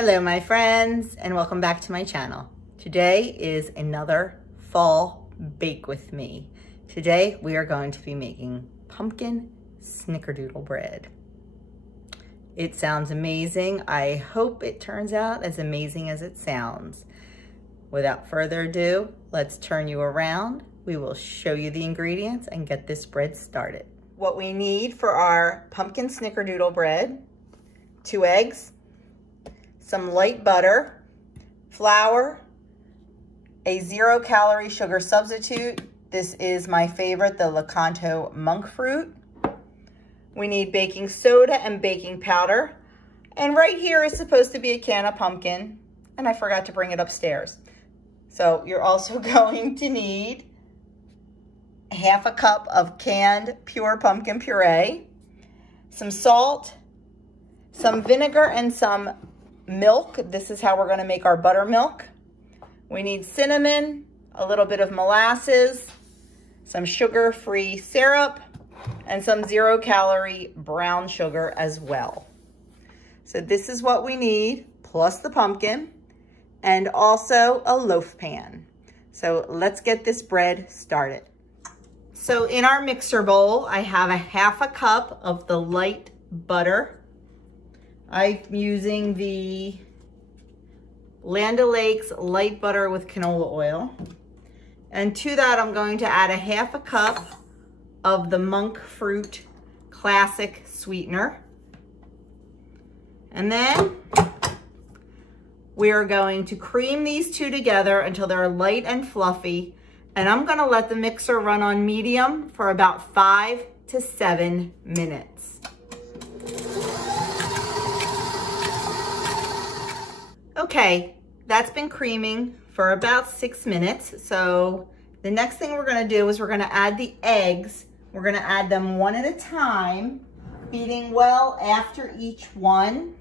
Hello my friends, and welcome back to my channel. Today is another fall bake with me. Today we are going to be making pumpkin snickerdoodle bread. It sounds amazing. I hope it turns out as amazing as it sounds. Without further ado, let's turn you around. We will show you the ingredients and get this bread started. What we need for our pumpkin snickerdoodle bread: 2 eggs, some light butter, flour, a 0-calorie sugar substitute. This is my favorite, the Lakanto monk fruit. We need baking soda and baking powder. And right here is supposed to be a can of pumpkin, and I forgot to bring it upstairs. So you're also going to need ½ a cup of canned pure pumpkin puree, some salt, some vinegar, and some milk. This is how we're going to make our buttermilk. We need cinnamon, a little bit of molasses, some sugar-free syrup, and some 0-calorie brown sugar as well. So this is what we need, plus the pumpkin, and also a loaf pan. So let's get this bread started. So in our mixer bowl, I have ½ a cup of the light butter. I'm using the Land O'Lakes light butter with canola oil. And to that, I'm going to add ½ a cup of the monk fruit classic sweetener. And then we are going to cream these two together until they're light and fluffy. And I'm gonna let the mixer run on medium for about 5 to 7 minutes. Okay, that's been creaming for about 6 minutes. So the next thing we're gonna do is we're gonna add the eggs. We're gonna add them one at a time, beating well after each one.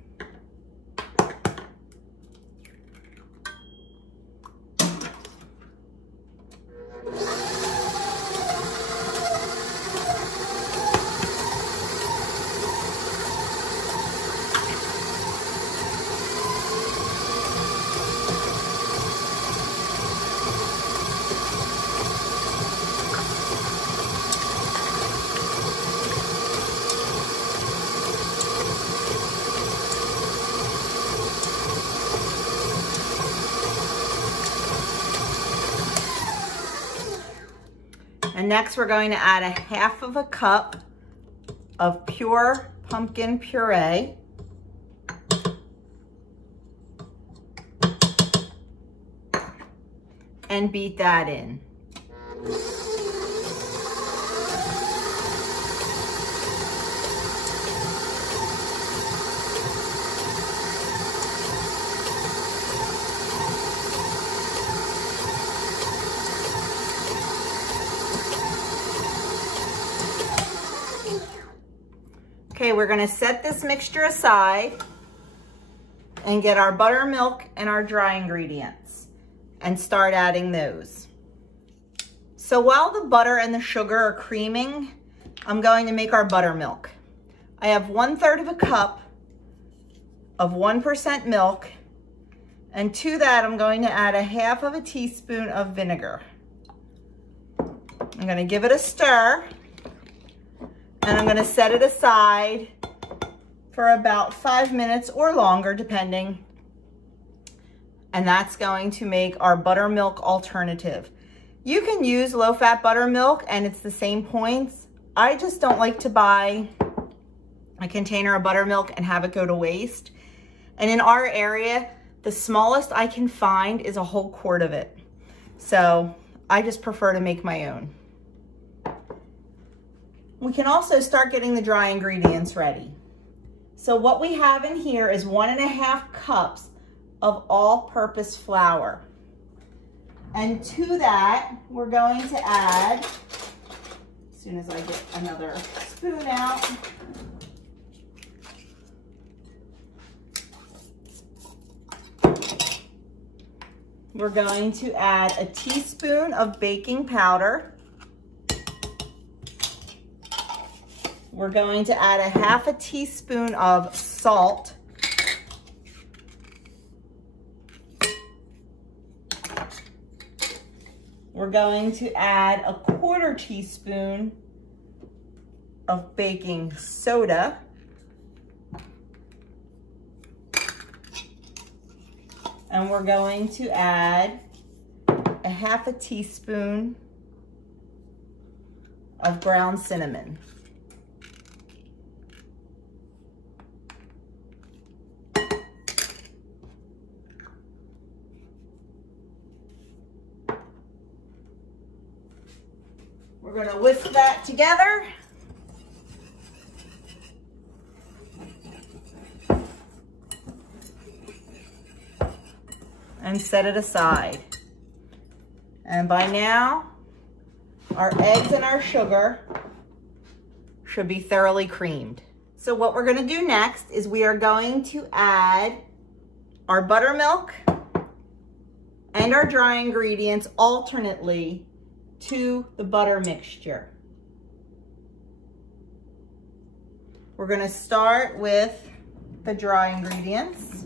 And next we're going to add ½ a cup of pure pumpkin puree. And beat that in. Okay, we're gonna set this mixture aside and get our buttermilk and our dry ingredients and start adding those. So while the butter and the sugar are creaming, I'm going to make our buttermilk. I have 1/3 of a cup of 1% milk, and to that I'm going to add ½ of a teaspoon of vinegar. I'm gonna give it a stir. And I'm gonna set it aside for about 5 minutes or longer, depending. And that's going to make our buttermilk alternative. You can use low-fat buttermilk and it's the same points. I just don't like to buy a container of buttermilk and have it go to waste. And in our area, the smallest I can find is a whole quart of it. So I just prefer to make my own. We can also start getting the dry ingredients ready. So what we have in here is 1½ cups of all-purpose flour. And to that, we're going to add, as soon as I get another spoon out, we're going to add a teaspoon of baking powder. We're going to add ½ a teaspoon of salt. we're going to add a 1/4 teaspoon of baking soda. And we're going to add a 1/2 teaspoon of ground cinnamon. We're going to whisk that together. And set it aside. And by now, our eggs and our sugar should be thoroughly creamed. So what we're going to do next is we are going to add our buttermilk and our dry ingredients alternately to the butter mixture. We're going to start with the dry ingredients.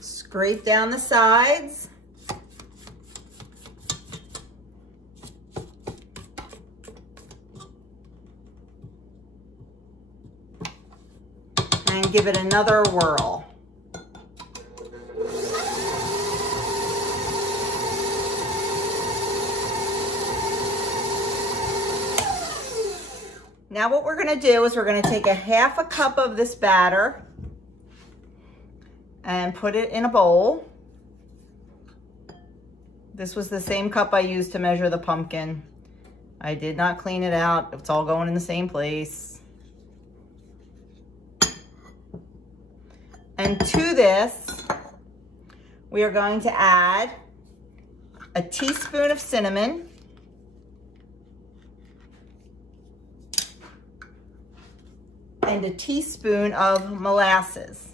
Scrape down the sides. And give it another whirl. Now what we're going to do is we're going to take a 1/2 cup of this batter and put it in a bowl. This was the same cup I used to measure the pumpkin. I did not clean it out. It's all going in the same place. And to this, we are going to add a teaspoon of cinnamon, and a teaspoon of molasses.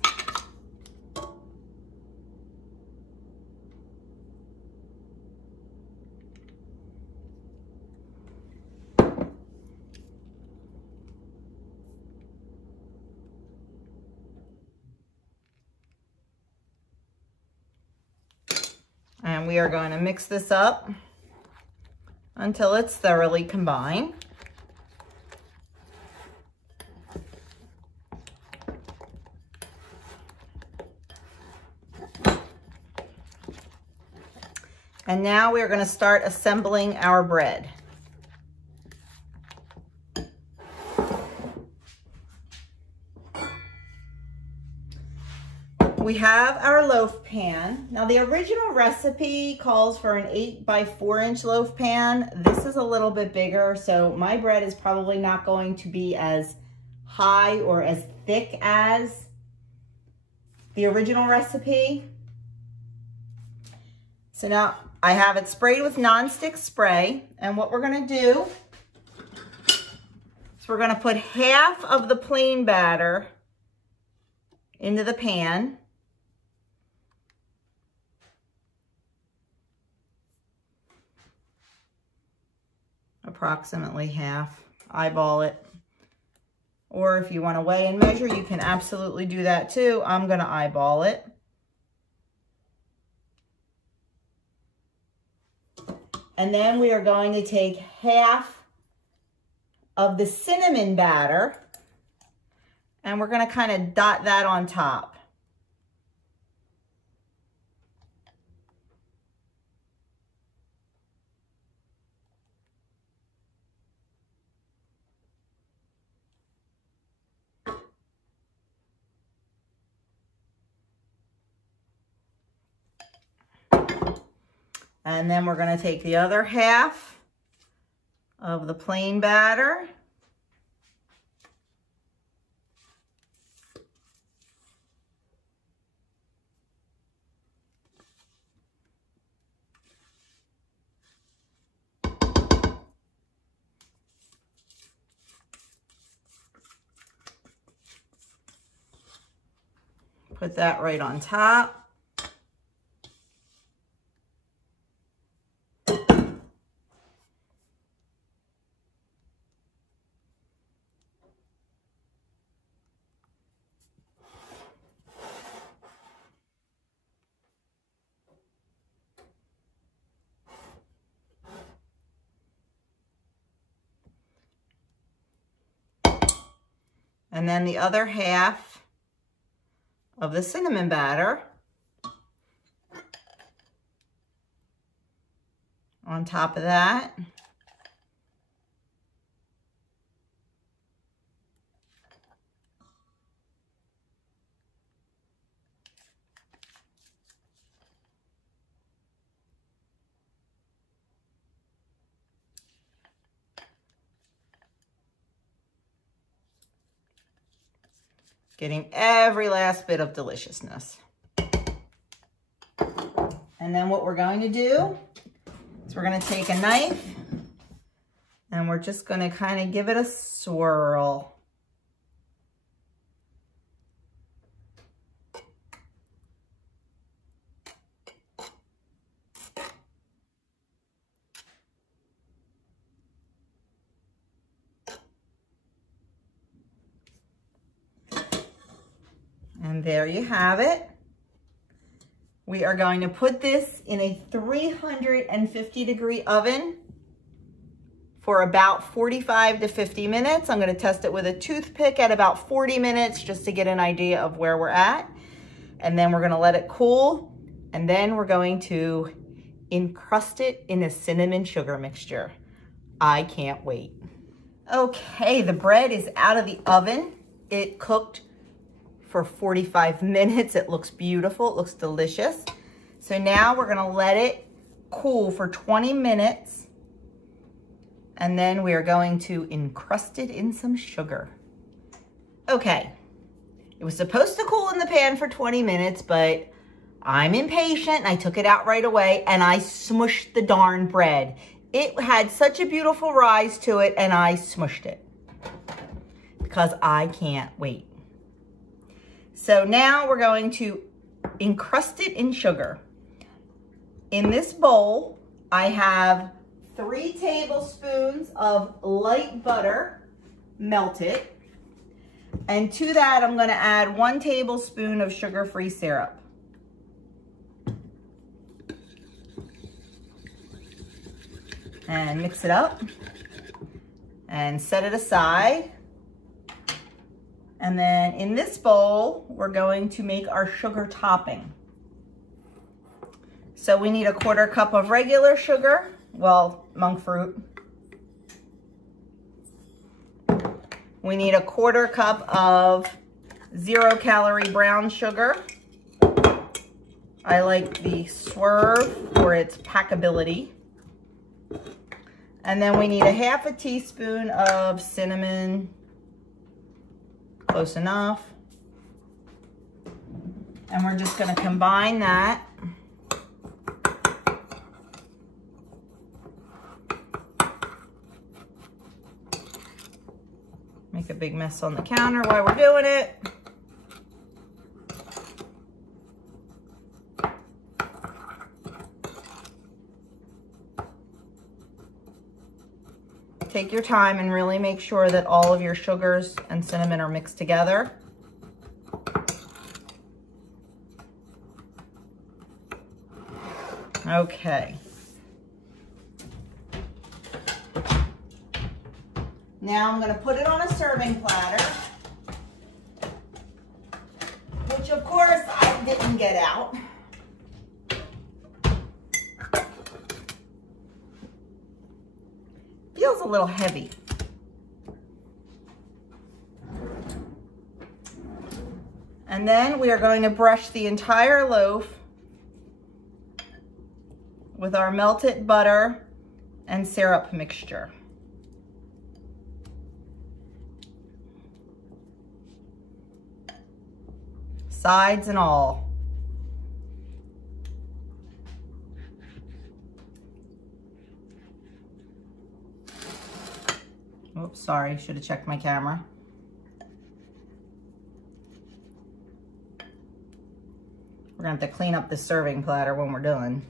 And we are going to mix this up until it's thoroughly combined. And now we are going to start assembling our bread. We have our loaf pan. Now the original recipe calls for an 8 by 4 inch loaf pan. This is a little bit bigger, so my bread is probably not going to be as high or as thick as the original recipe. So now I have it sprayed with nonstick spray, and what we're gonna do is we're gonna put 1/2 of the plain batter into the pan. Approximately 1/2, eyeball it. Or if you want to weigh and measure, you can absolutely do that too. I'm going to eyeball it. And then we are going to take 1/2 of the cinnamon batter, and we're going to kind of dot that on top. And then we're going to take the other 1/2 of the plain batter . Put that right on top. And then the other half of the cinnamon batter on top of that. Getting every last bit of deliciousness. And then what we're going to do is we're going to take a knife and we're just going to kind of give it a swirl. And there you have it. We are going to put this in a 350-degree oven for about 45 to 50 minutes. I'm going to test it with a toothpick at about 40 minutes just to get an idea of where we're at. And then we're going to let it cool. And then we're going to encrust it in a cinnamon sugar mixture. I can't wait. Okay, the bread is out of the oven. It cooked for 45 minutes. It looks beautiful. It looks delicious. So now we're gonna let it cool for 20 minutes. And then we are going to encrust it in some sugar. Okay, it was supposed to cool in the pan for 20 minutes, but I'm impatient and I took it out right away and I smushed the darn bread. It had such a beautiful rise to it and I smushed it because I can't wait. So now we're going to encrust it in sugar. In this bowl, I have 3 tablespoons of light butter melted. And to that, I'm going to add 1 tablespoon of sugar-free syrup. And mix it up and set it aside. And then in this bowl, we're going to make our sugar topping. So we need a 1/4 cup of regular sugar, well, monk fruit. We need a 1/4 cup of 0-calorie brown sugar. I like the Swerve for its packability. And then we need a 1/2 teaspoon of cinnamon. Close enough. And we're just going to combine that. Make a big mess on the counter while we're doing it. Take your time and really make sure that all of your sugars and cinnamon are mixed together. Okay. Now I'm going to put it on a serving platter, which of course I didn't get out. Feels a little heavy. And then we are going to brush the entire loaf with our melted butter and syrup mixture. Sides and all. Oops, sorry, should have checked my camera. We're gonna have to clean up the serving platter when we're done.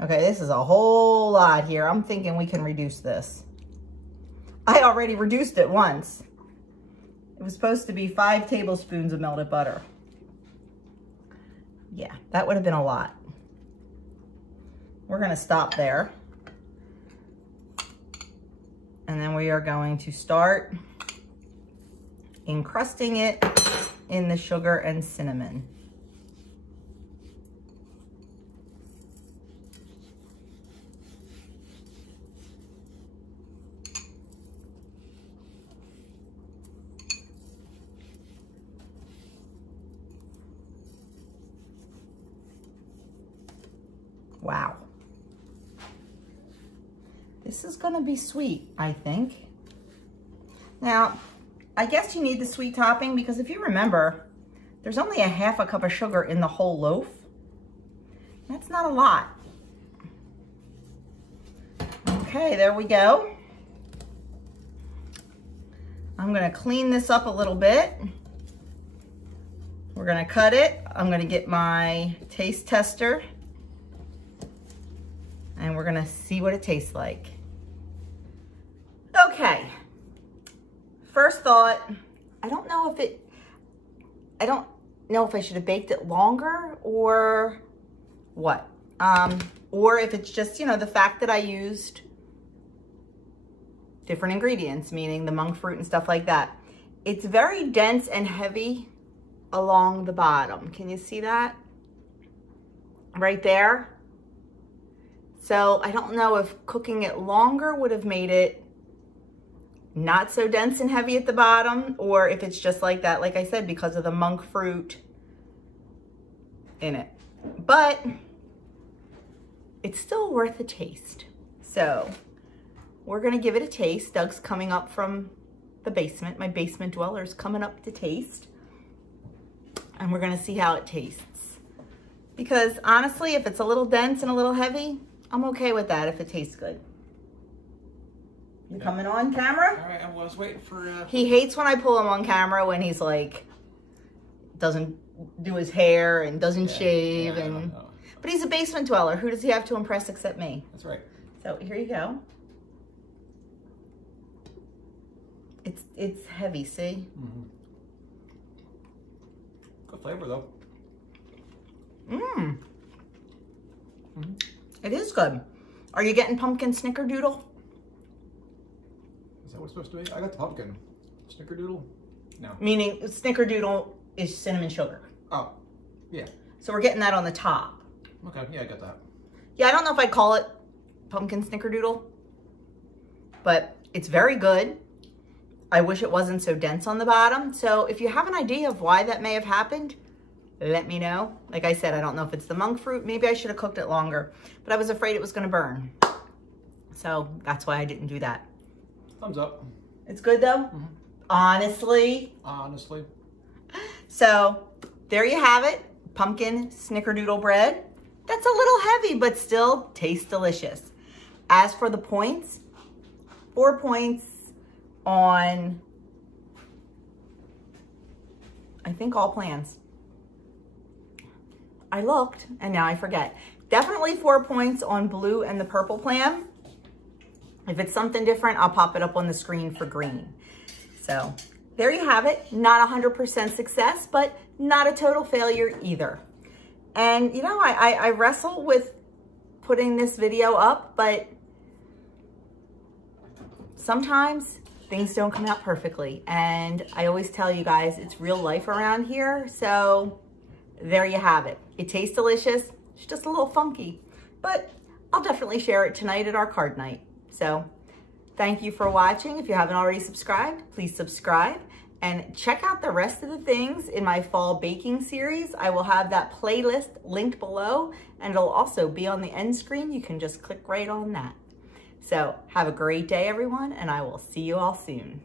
Okay, this is a whole lot here. I'm thinking we can reduce this. I already reduced it once. It was supposed to be 5 tablespoons of melted butter. Yeah, that would have been a lot. We're gonna stop there. And then we are going to start encrusting it in the sugar and cinnamon. Wow. This is gonna be sweet, I think. Now, I guess you need the sweet topping because if you remember, there's only a half a cup of sugar in the whole loaf. That's not a lot. Okay, there we go. I'm gonna clean this up a little bit. We're gonna cut it. I'm gonna get my taste tester and we're gonna see what it tastes like. Okay, first thought, I don't know if I should have baked it longer or what. Or if it's just, you know, the fact that I used different ingredients, meaning the monk fruit and stuff like that. It's very dense and heavy along the bottom. Can you see that? Right there. So I don't know if cooking it longer would have made it not so dense and heavy at the bottom, or if it's just like that, like I said, because of the monk fruit in it. But it's still worth a taste. So we're gonna give it a taste. Doug's coming up from the basement. My basement dweller's coming up to taste. And we're gonna see how it tastes. Because honestly, if it's a little dense and a little heavy, I'm okay with that if it tastes good. You coming on camera? All right, I was waiting for... He hates when I pull him on camera when he's like, doesn't do his hair and doesn't shave. But he's a basement dweller. Who does he have to impress except me? That's right. So here you go. It's heavy, see? Mm-hmm. Good flavor though. Mmm. Mm-hmm. It is good. Are you getting pumpkin snickerdoodle? Is that what's supposed to be? I got the pumpkin. Snickerdoodle? No. Meaning snickerdoodle is cinnamon sugar. Oh, yeah. So we're getting that on the top. Okay, yeah, I got that. Yeah, I don't know if I'd call it pumpkin snickerdoodle, but it's very good. I wish it wasn't so dense on the bottom. So if you have an idea of why that may have happened, let me know. Like I said, I don't know if it's the monk fruit. Maybe I should have cooked it longer, but I was afraid it was gonna burn. So that's why I didn't do that. Thumbs up. It's good though? Mm-hmm. Honestly. Honestly. So there you have it. Pumpkin snickerdoodle bread. That's a little heavy, but still tastes delicious. As for the points, 4 points on, I think, all plans. I looked and now I forget. Definitely 4 points on blue and the purple plan. If it's something different, I'll pop it up on the screen for green. So there you have it. Not 100% success, but not a total failure either. And you know, I wrestle with putting this video up, but sometimes things don't come out perfectly. And I always tell you guys, it's real life around here. So there you have it. It tastes delicious. It's just a little funky, but I'll definitely share it tonight at our card night. So thank you for watching. If you haven't already subscribed, please subscribe and check out the rest of the things in my fall baking series. I will have that playlist linked below and it'll also be on the end screen. You can just click right on that. So have a great day, everyone, and I will see you all soon.